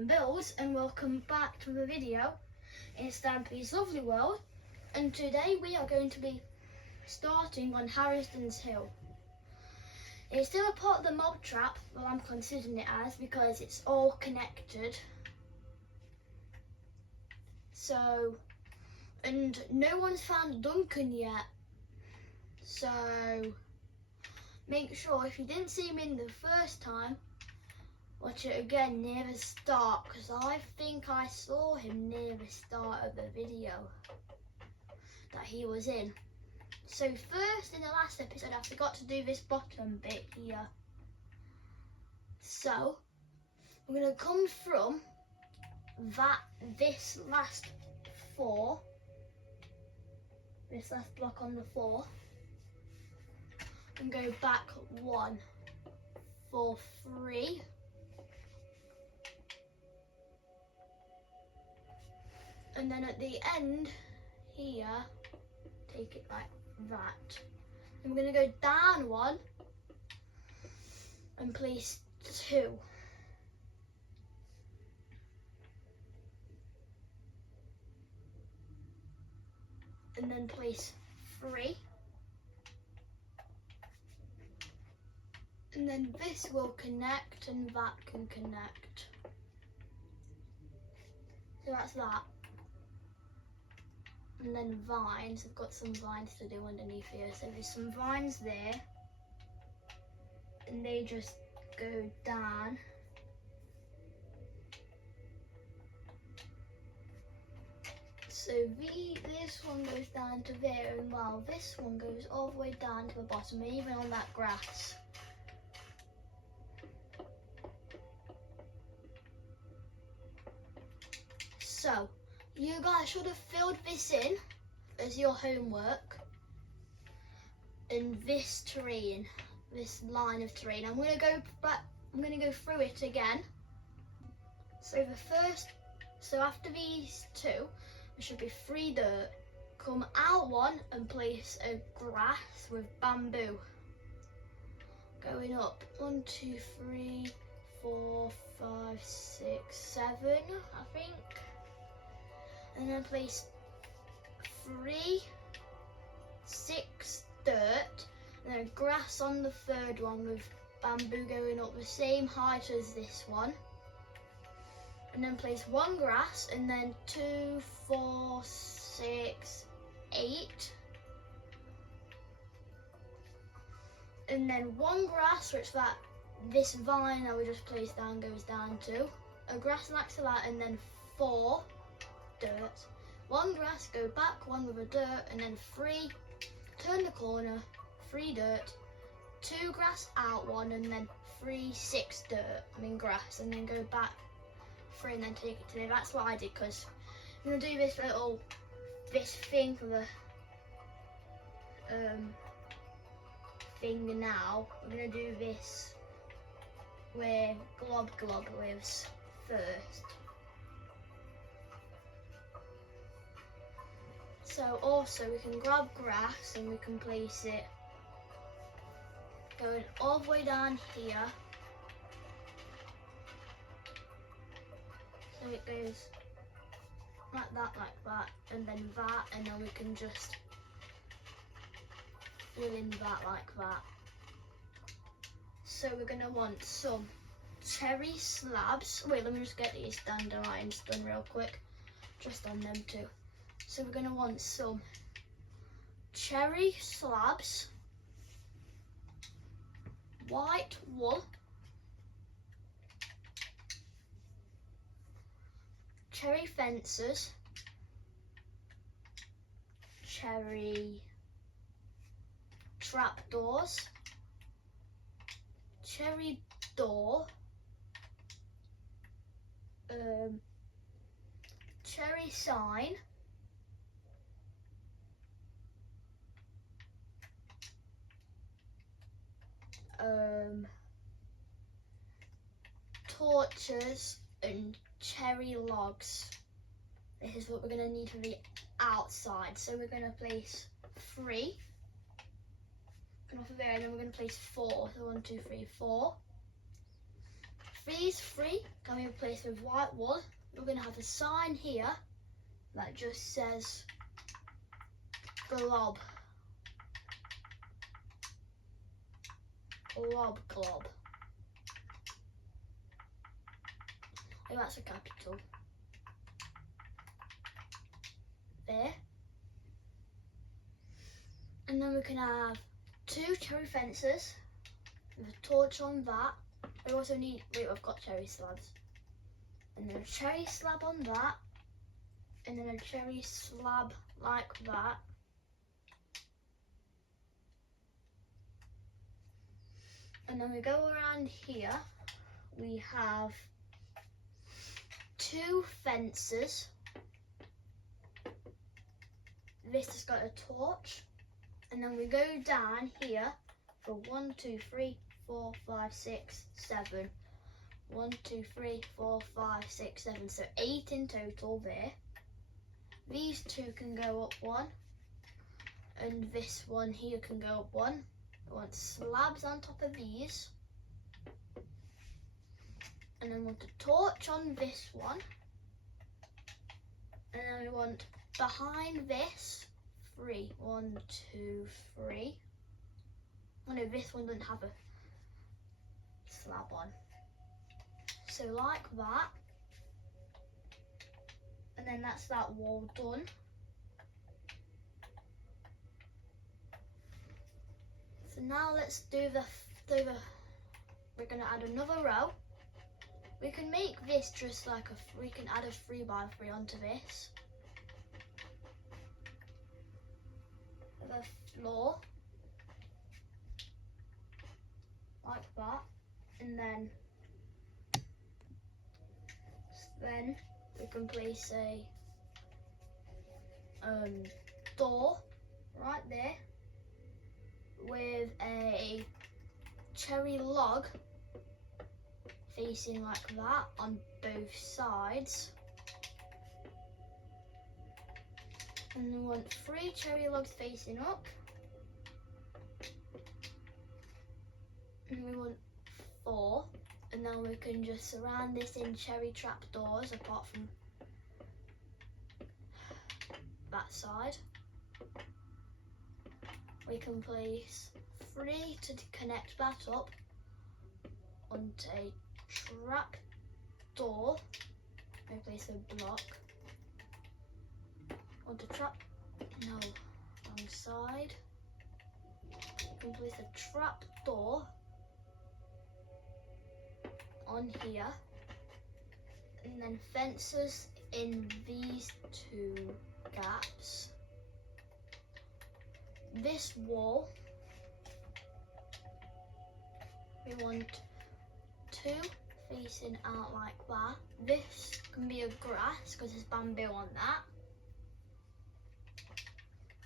Kaiden-Buildz, and welcome back to the video in Stampy's lovely world. And today we are going to be starting on Harrison's Hill. It's still a part of the mob trap, well I'm considering it as, because it's all connected. So, and no one's found Duncan yet. So, make sure if you didn't see him in the first time, watch it again near the start, because I think I saw him near the start of the video that he was in. So first, in the last episode, I forgot to do this bottom bit here. So we're going to come from this last block on the 4, and go back 1 for 3. And then at the end here, take it like that. And we're going to go down 1 and place 2. And then place 3. And then this will connect and that can connect. So that's that. And then vines, I've got some vines to do underneath here. So there's some vines there, and they just go down. So this one goes down to there, and well, this one goes all the way down to the bottom, even on that grass. So, you guys should have filled this in as your homework, in this terrain, this line of terrain. I'm going to go back. I'm going to go through it again. So after these 2, there should be 3 dirt. Come out 1 and place a grass with bamboo. Going up 1, 2, 3, 4, 5, 6, 7, I think. And then place 3, 6 dirt, and then grass on the 3rd one with bamboo going up the same height as this one. And then place 1 grass, and then 2, 4, 6, 8. And then 1 grass, which this vine I will just place down goes down to. A grass next to that, and then 4 dirt, 1 grass, go back 1 with a dirt, and then 3, turn the corner, 3 dirt, 2 grass out 1, and then 3, 6 dirt, grass, and then go back 3 and then take it to there. That's what I did, because I'm going to do this thing for the thing now. We're going to do this where Glob lives first. So also we can grab grass and we can place it going all the way down here. So it goes like that, and then that, and then we can just fill in that like that. So we're going to want some cherry slabs. Wait, let me just get these dandelions done real quick, just on them too. So we're going to want some cherry slabs, white wool, cherry fences, cherry trapdoors, cherry door, cherry sign, torches, and cherry logs. This is what we're going to need for the outside. So we're going to place 3 off of there, and then we're going to place 4. So 1, 2, 3, 4. these three can be replaced with white wool. We're going to have a sign here that just says glob. Glob, glob. Oh, that's a capital. There. And then we can have 2 cherry fences with a torch on that. We also need, wait, I've got cherry slabs. And then a cherry slab on that. And then a cherry slab like that. And then we go around here. We have 2 fences. This has got a torch. And then we go down here for 1, 2, 3, 4, 5, 6, 7. 1, 2, 3, 4, 5, 6, 7. So 8 in total there. These 2 can go up 1. And this one here can go up 1. We want slabs on top of these. And then we want a torch on this one. And then we want behind this 3. 1, 2, 3. Oh no, this one doesn't have a slab on. So like that. And then that's that wall done. So now let's do the we're gonna add another row. We can make this just like we can add a 3x3 onto this. The floor. Like that. And then we can place a door right there with a cherry log facing like that on both sides. And we want 3 cherry logs facing up. And we want 4. And then we can just surround this in cherry trapdoors apart from that side. We can place 3 to connect that up onto a trap door. We place a block onto wrong side. We can place a trap door on here, and then fences in these 2 gaps. This wall, we want 2 facing out like that. This can be a grass because there's bamboo on that.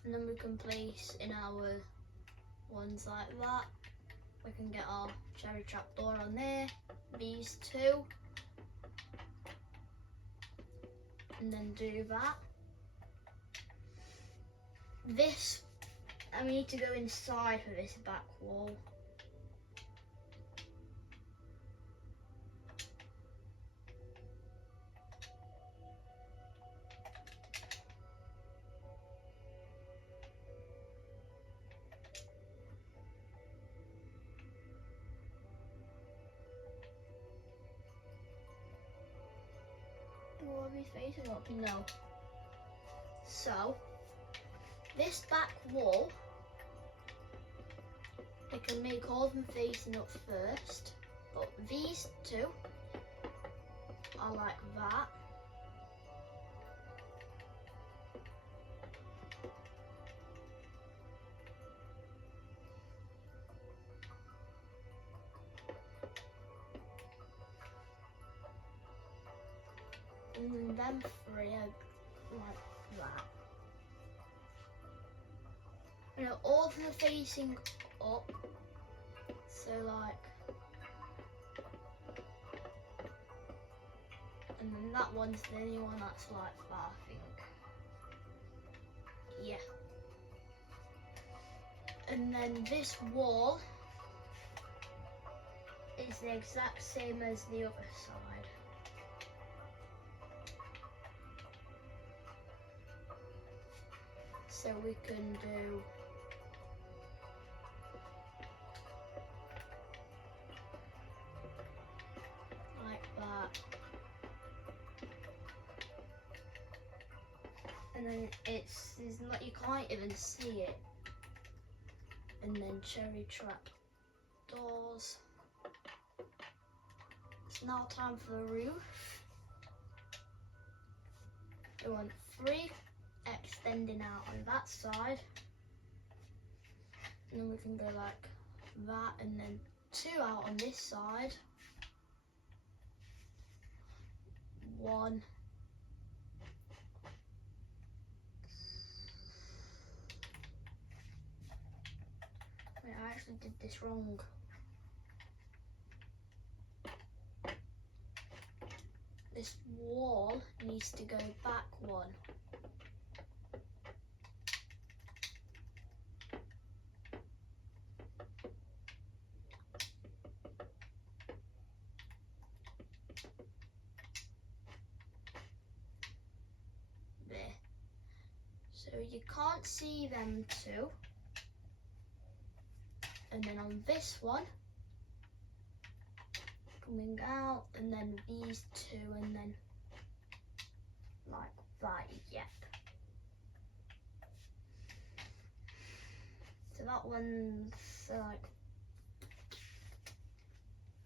And then we can place in our ones like that. We can get our cherry trapdoor on there. These 2. And then do that. This, and we need to go inside for this back wall. Will I be facing up? No. So, this back wall, I can make all of them facing up first, but these 2 are like that. And them 3 are like that. You know, all of them are facing up. So like, and then that one's the only one that's like that, I think. Yeah. And then this wall is It's the exact same as the other side. So we can do like that. And then it's not, you can't even see it. And then cherry trap doors. It's now time for the roof. We want 3 extending out on that side. And then we can go like that, and then 2 out on this side. 1. Wait, I actually did this wrong. This wall needs to go back 1. There. So you can't see them 2. And then on this one, coming out, and then these 2, and then like that, yep. So that one's like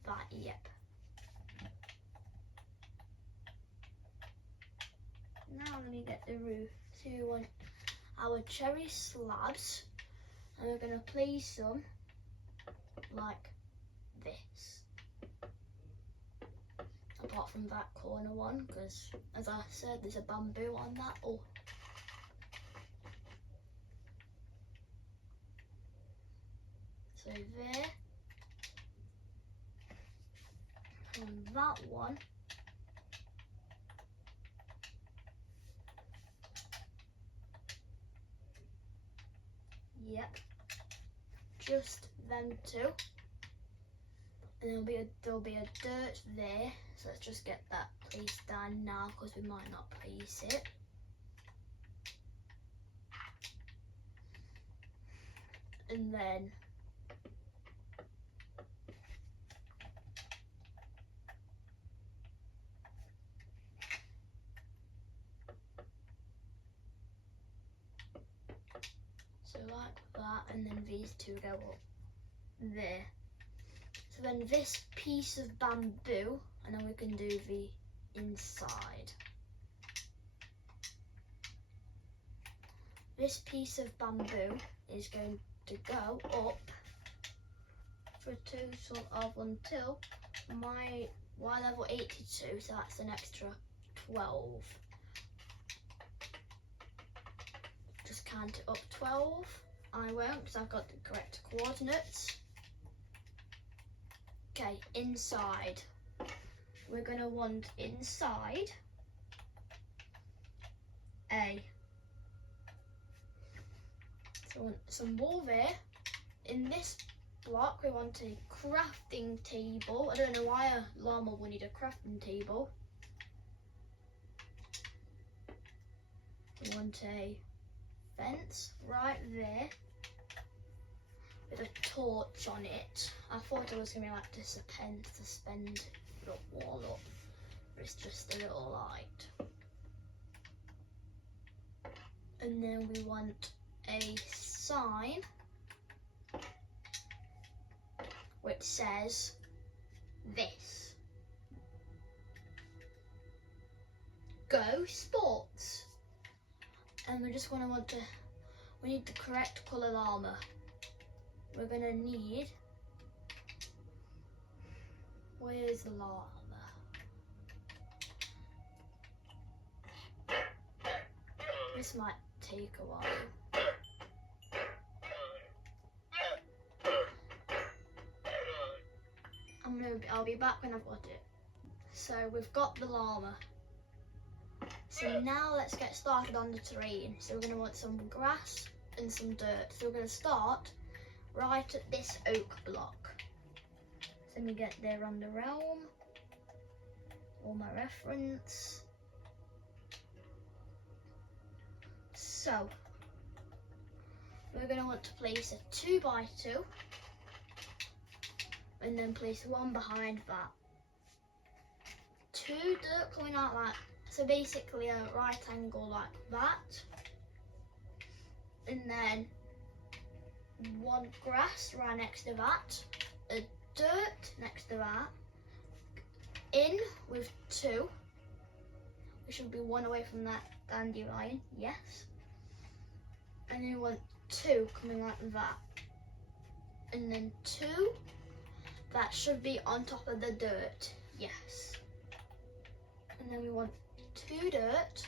that, yep. Now let me get the roof. So we want our cherry slabs, and we're going to place them like this. Apart from that corner one, because as I said, there's a bamboo on that. Oh. So there. On that one. Yep. Just them 2. And there'll be a dirt there, so let's just get that placed down now, because we might not place it. And then so like that, and then these 2 go up there. So then this piece of bamboo, and then we can do the inside. This piece of bamboo is going to go up for a total of until my Y level 82, so that's an extra 12. Just count it up 12. I won't, because I've got the correct coordinates. Okay, inside. We're going to want inside A. So we want some wall there. In this block, we want a crafting table. I don't know why a llama would need a crafting table. We want a fence right there with a torch on it. I thought it was going to be like to suspend the wall up, but it's just a little light. And then we want a sign which says this: Go Sports. And we just we need the correct colour llama. We're gonna need, where's the llama? This might take a while. I'll be back when I've got it. So we've got the llama. So now let's get started on the terrain. So we're going to want some grass and some dirt. So we're going to start right at this oak block. Let me get there on the realm. All my reference. So we're going to want to place a 2x2 and then place one behind that. 2 dirt coming out like, so basically a right angle like that. And then 1 grass right next to that, a dirt next to that, in with 2. We should be 1 away from that dandelion, yes. And then we want 2 coming like that. And then 2, that should be on top of the dirt, yes. And then we want 2 dirt.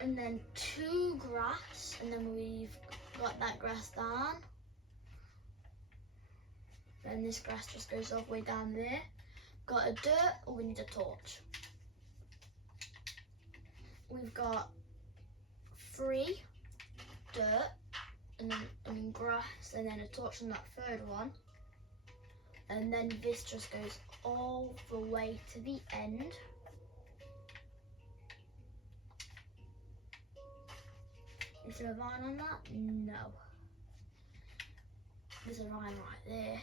And then 2 grass, and then we've got that grass down. Then this grass just goes all the way down there. Got a dirt, or we need a torch. We've got 3 dirt, and then grass, and then a torch on that 3rd one. And then this just goes all the way to the end. Is there a vine on that? No. There's a vine right there.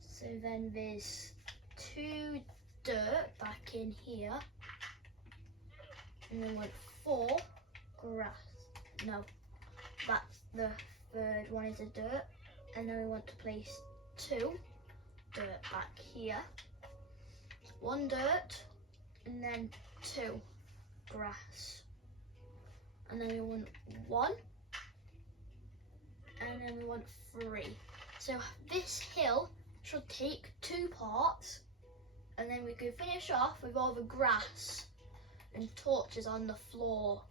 So then there's 2 dirt back in here. And then like 4 grass. No, that's the 3rd one is a dirt. And then we want to place 2 dirt back here. 1 dirt and then 2 grass. And then we want 1, and then we want 3. So this hill should take 2 parts, and then we can finish off with all the grass and torches on the floor,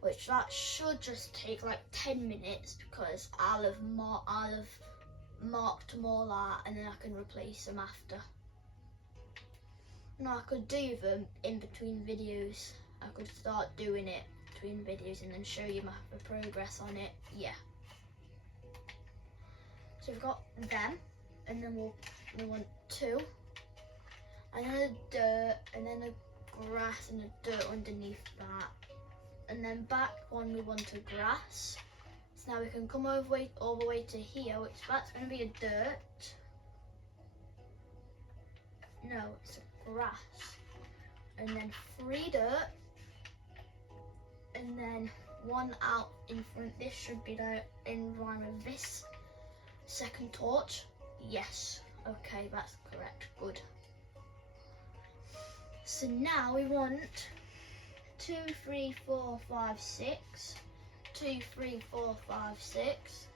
which that should just take like 10 minutes because I'll have marked them all out, and then I can replace them after. Now I could do them in between videos. I could start doing it between videos and then show you the progress on it. Yeah. So we've got them, and then we want 2, and then a dirt, and then a grass and a dirt underneath that, and then back one we want a grass. So now we can come all the way to here, which that's going to be a dirt. No, it's a grass, and then 3 dirt. And then 1 out in front. This should be in line with this 2nd torch. Yes. Okay, that's correct. Good. So now we want 2, 3, 4, 5, 6. 2, 3, 4, 5, 6.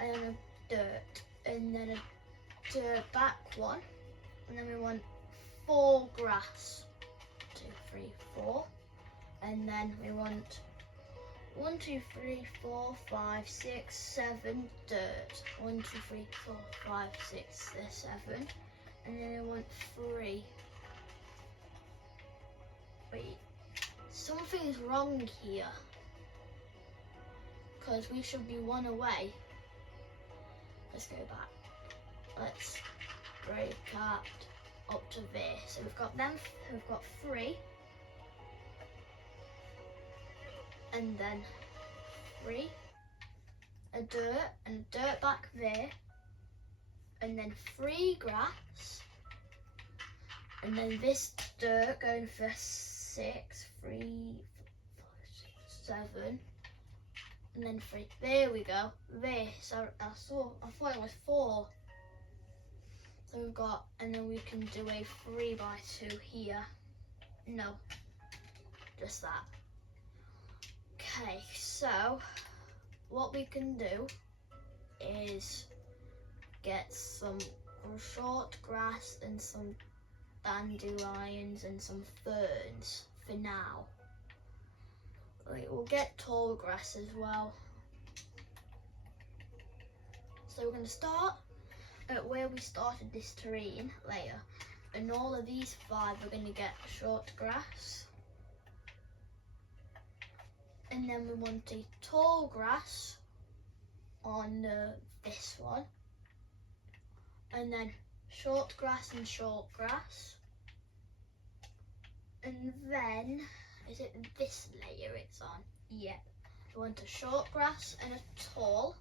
And then a dirt. And then a dirt back one. And then we want 4 grass. 2, 3, 4. And then we want 1, 2, 3, 4, 5, 6, 7 dirt. 1, 2, 3, 4, 5, 6, 7. And then we want 3. Wait, something's wrong here. Because we should be 1 away. Let's go back. Let's break up to there. So we've got them, we've got 3. And then 3, a dirt, and a dirt back there, and then 3 grass, and then this dirt going for 6, 3, 4, 5, 6, 7, and then 3. There we go. This I thought it was 4. So we've got, and then we can do a 3x2 here. No, just that. Okay, so what we can do is get some short grass and some dandelions and some ferns for now. We'll get tall grass as well. So we're going to start at where we started this terrain layer, and all of these 5 are going to get short grass. And then we want a tall grass on this one. And then short grass and short grass. And then, is it this layer it's on? Yeah. We want a short grass and a tall.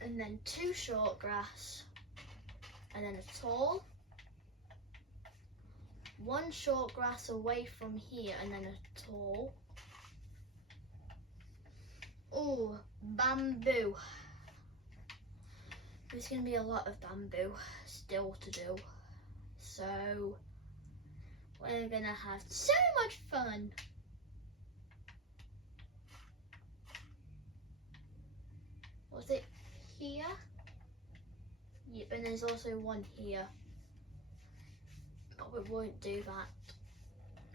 And then 2 short grass. And then a tall. 1 short grass away from here and then a tall. Oh, bamboo. There's going to be a lot of bamboo still to do. So, we're going to have so much fun. Was it here? Yep, and there's also one here. But we won't do that.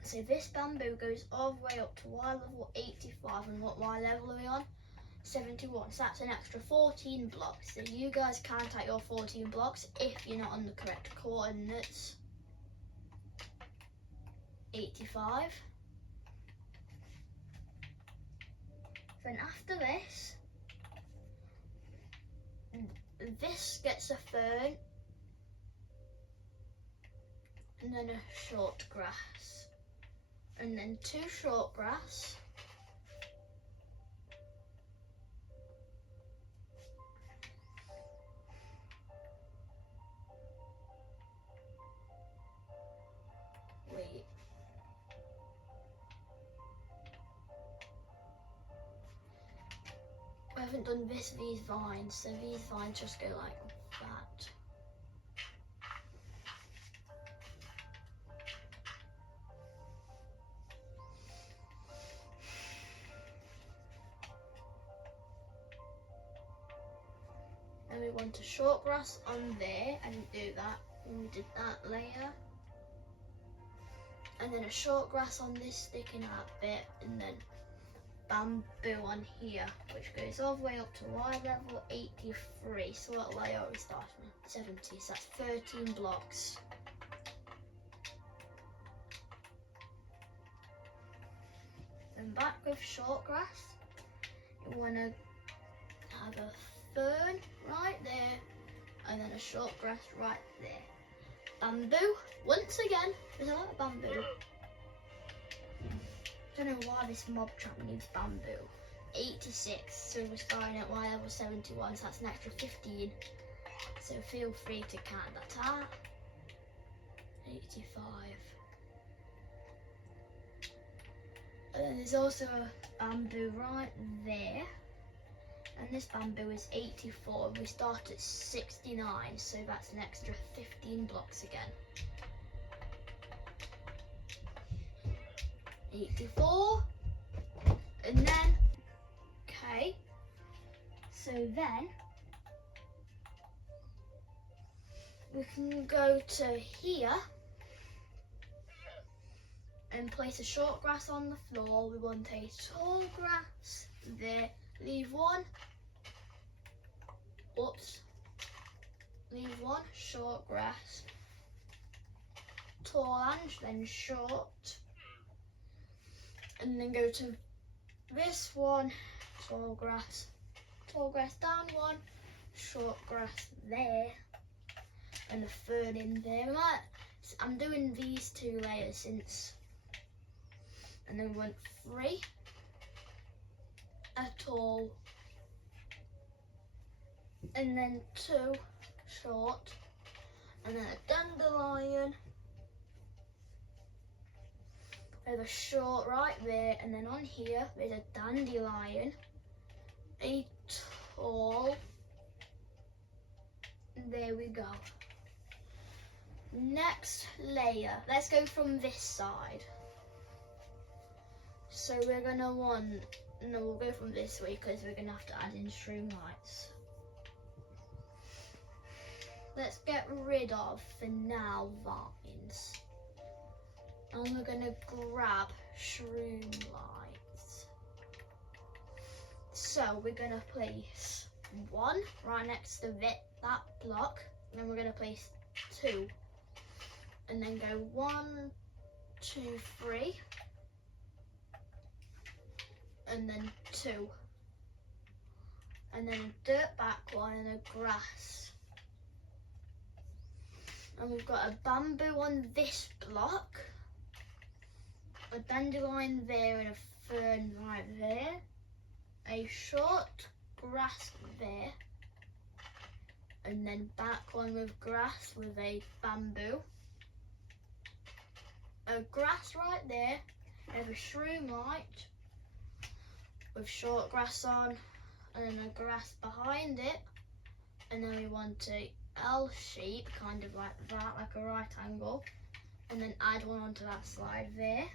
So this bamboo goes all the way up to Y level 85, and what Y level are we on? 71. So that's an extra 14 blocks. So you guys count out your 14 blocks if you're not on the correct coordinates. 85. Then after this gets a fern, and then a short grass, and then 2 short grass, wait, I haven't done these vines, so these vines just go like that. And we want a short grass on there. I didn't do that when we did that layer. And then a short grass on this sticking out bit, and then bamboo on here, which goes all the way up to Y level 83. So what layer are we starting with? 70, so that's 13 blocks. Then back with short grass, you want to have a fern right there, and then a short grass right there. Bamboo, once again, there's a lot of bamboo. I don't know why this mob trap needs bamboo. 86, so we're starting at Y level 71, so that's an extra 15. So feel free to count that out. 85. And then there's also a bamboo right there. And this bamboo is 84. We start at 69, so that's an extra 15 blocks again. 84. And then, okay. So then, we can go to here and place a short grass on the floor. We want a tall grass there. Leave 1. Oops. Leave 1 short grass. Tall and then short. And then go to this one. Tall grass. Tall grass down 1. Short grass there. And a fern in there. I'm doing these 2 layers since. And then we want 3. A tall, and then 2 short, and then a dandelion with a short right there, and then on here there's a dandelion, a tall, there we go. Next layer, let's go from this side. So we're gonna want, no, we'll go from this way because we're going to have to add in string lights. Let's get rid of, for now, vines. And we're going to grab shroom lights. So we're going to place 1 right next to that block. And then we're going to place 2. And then go 1, 2, 3. and then 2. And then a dirt back one and a grass. And we've got a bamboo on this block, a dandelion there and a fern right there, a short grass there, and then back one with grass with a bamboo, a grass right there, and a shroom light with short grass on, and then a grass behind it, and then we want a L shape, kind of like that, like a right angle, and then add one onto that slide there.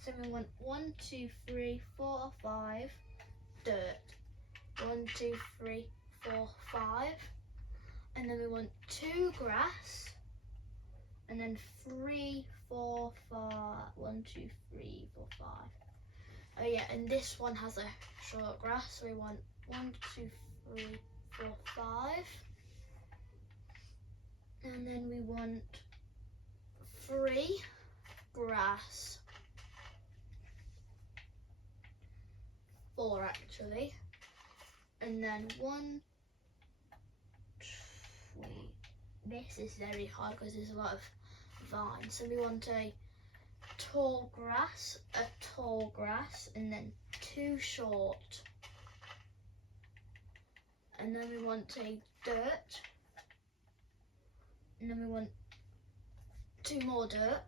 So we want 1, 2, 3, 4, 5 dirt. 1, 2, 3, 4, 5, and then we want 2 grass, and then 3, 4, 5. 1, 2, 3, 4, 5. Oh yeah, and this one has a short grass, so we want 1, 2, 3, 4, 5, and then we want 3 grass, 4 actually, and then 1, 2. This is very hard because there's a lot of vines, so we want a tall grass, and then 2 short, and then we want a dirt, and then we want 2 more dirt,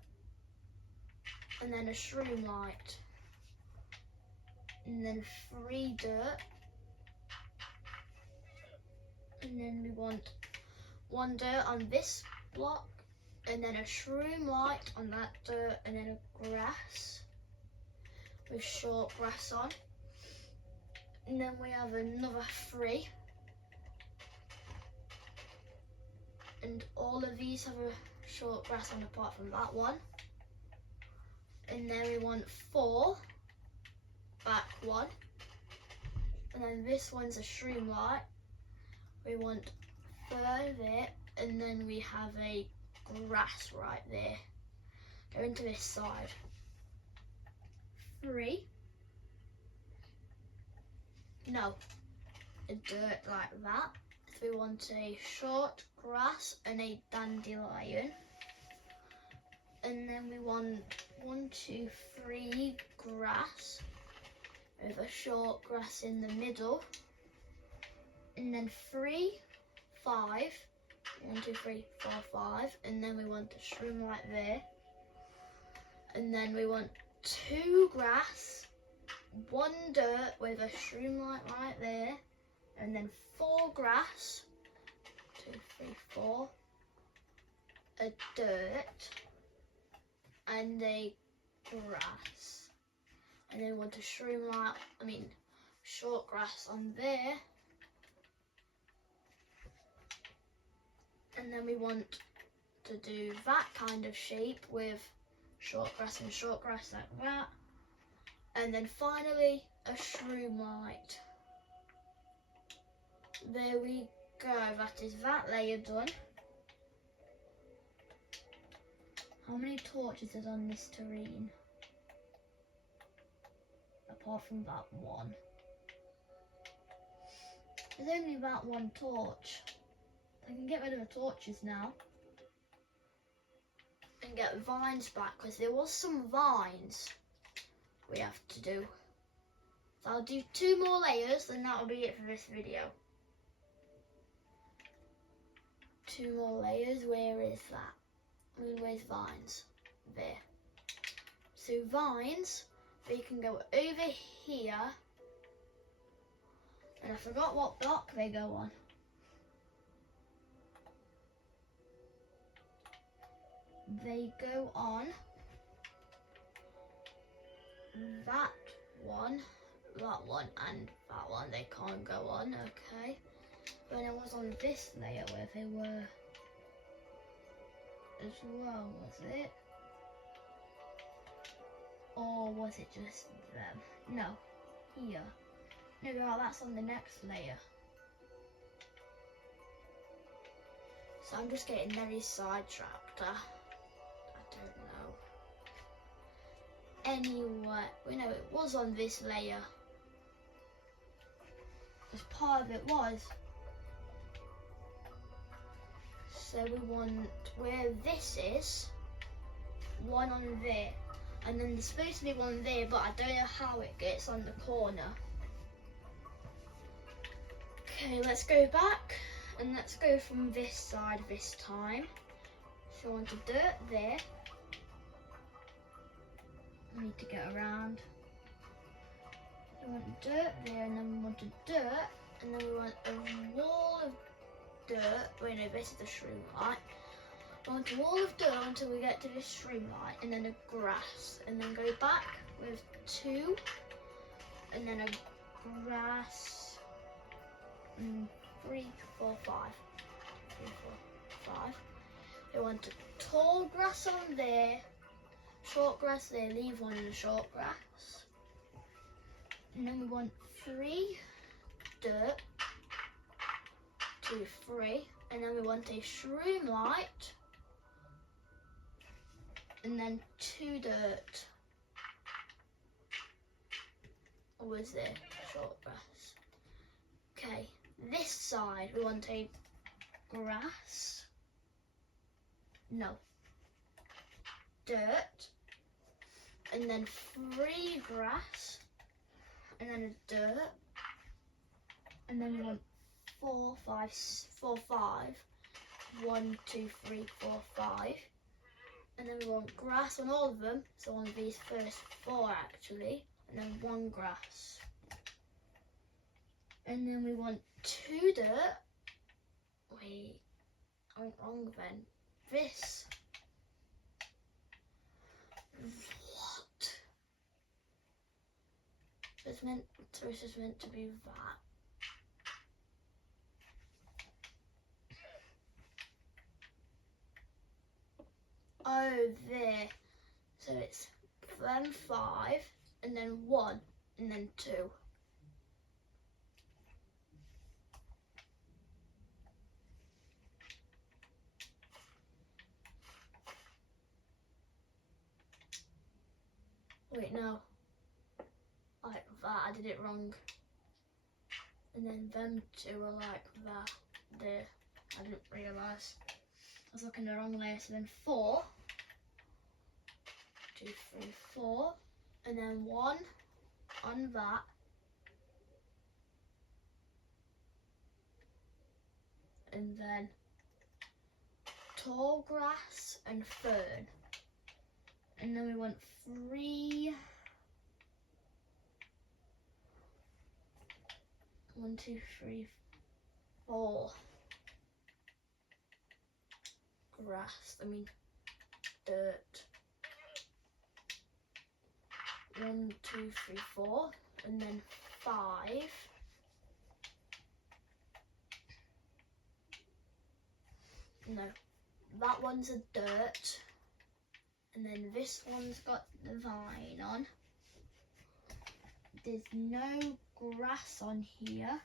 and then a shroom light, and then 3 dirt, and then we want 1 dirt on this block, and then a shroom light on that dirt, and then a grass with short grass on, and then we have another 3, and all of these have a short grass on apart from that one, and then we want 4 back 1, and then this one's a shroom light, we want 4 there, and then we have a grass right there. Go into this side. 3. No, a dirt like that. So we want a short grass and a dandelion. And then we want 1, 2, 3 grass with a short grass in the middle. And then 3, 5. 1, 2, 3, 4, 5, and then we want a shroom light there, and then we want 2 grass, 1 dirt with a shroom light right there, and then 4 grass, 2, 3, 4, a dirt, and a grass, and then we want a shroom light, short grass on there. And then we want to do that kind of shape with short grass and short grass like that. And then finally a shroom light. There we go, that is that layer done. How many torches is on this terrain? Apart from that one. There's only that one torch. I can get rid of the torches now and get vines back, because there was some vines we have to do. So I'll do 2 more layers, and that'll be it for this video. 2 more layers. Where is that? Where's vines? There. So vines, they can go over here, and I forgot what block they go on. They go on that one, and that one. They can't go on, okay. But it was on this layer where they were as well, was it? Or was it just them? No, here. No, that's on the next layer. So I'm just getting very sidetracked. I don't anywhere. We know it was on this layer. Because part of it was. So we want where this is, one on there. And then there's supposed to be one there, but I don't know how it gets on the corner. Okay, let's go back and let's go from this side this time. So I want a dirt there. I need to get around. We want dirt there, and then we want a dirt, and then we want a wall of dirt. Wait, no, this is the shroom light. I want a wall of dirt until we get to this shroom light, and then a grass, and then go back with 2, and then a grass, 3, 4, 5. 3, 4, 5. I want a tall grass on there, short grass there, leave one in the short grass. And then we want 3 dirt, 2, 3, and then we want a shroom light, and then 2 dirt. Or was there short grass? Okay, this side we want a grass. No. Dirt. And then 3 grass. And then a dirt. And then we want 4, 5, 4, 5. 1, 2, 3, 4, 5. And then we want grass on all of them. So on these first 4 actually. And then 1 grass. And then we want 2 dirt. Wait, I went wrong then. This. What? This is meant to be that. Oh, there. So it's then 5, and then 1, and then 2. Wait, no. Like that, I did it wrong. And then them 2 are like that. There. I didn't realise. I was looking the wrong layer. So then 4. 2, 3, 4. And then 1 on that. And then tall grass and fern. And then we want 3. 1, 2, 3, 4. Grass, dirt. 1, 2, 3, 4. And then 5. No, that one's a dirt. And then this one's got the vine on. There's no grass on here.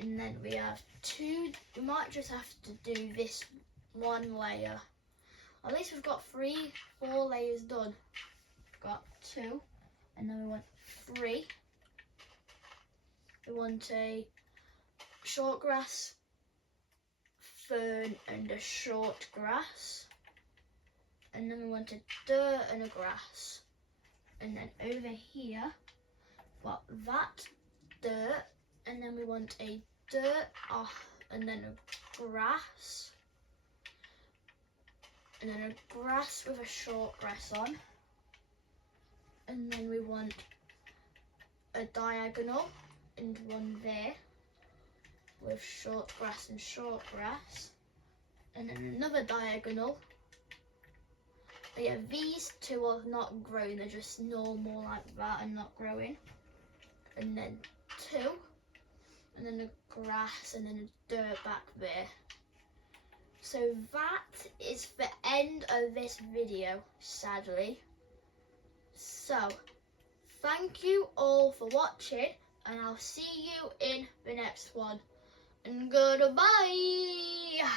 And then we have 2, we might just have to do this 1 layer. At least we've got 3, 4 layers done. We've got 2, and then we want 3. We want a short grass, fern, and a short grass. And then we want a dirt and a grass. And then over here, got that dirt, and then we want a dirt and then a grass, and then a grass with a short grass on. And then we want a diagonal and 1 there with short grass and short grass. And then another diagonal. But yeah, these 2 are not growing, they're just normal like that and not growing. And then 2, and then a grass, and then a dirt back there. So that is the end of this video, sadly. So, thank you all for watching, and I'll see you in the next one. And goodbye!